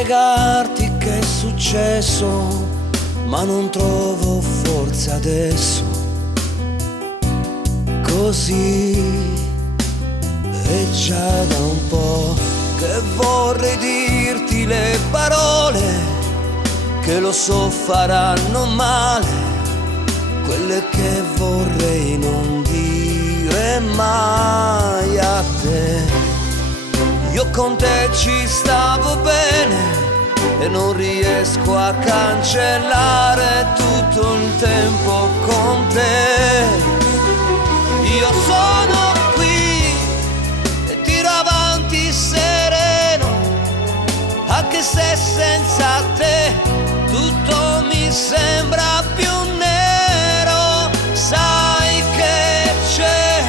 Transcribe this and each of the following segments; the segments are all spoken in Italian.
spiegarti che è successo, ma non trovo forza adesso. Così è già da un po' che vorrei dirti le parole che lo so faranno male, quelle che vorrei non dire mai a te. Io con te ci stavo bene e non riesco a cancellare tutto il tempo con te. Io sono qui e tiro avanti sereno, anche se senza te tutto mi sembra più nero. Sai che c'è,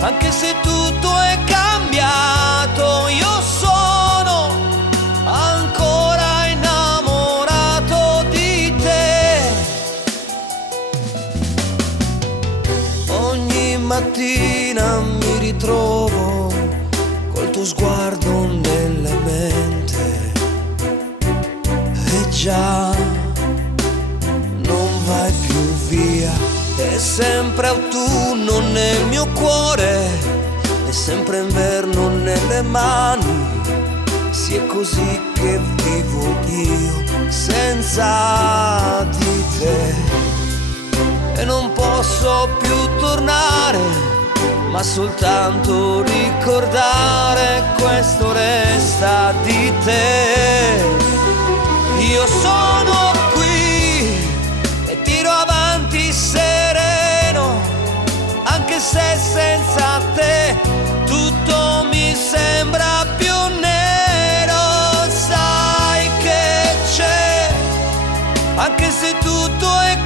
anche se tutto è cambiato, io sono ancora innamorato di te. Ogni mattina mi ritrovo col tuo sguardo nella mente e già non vai più via. È sempre autunno nel mio cuore, è sempre inverno nelle mani. Sì, è così che vivo io senza di te. E non posso più tornare, ma soltanto ricordare questo resta di te. Io sono qui e tiro avanti sereno, anche se senza te tutto mi sembra più nero. Sai che c'è, anche se tutto è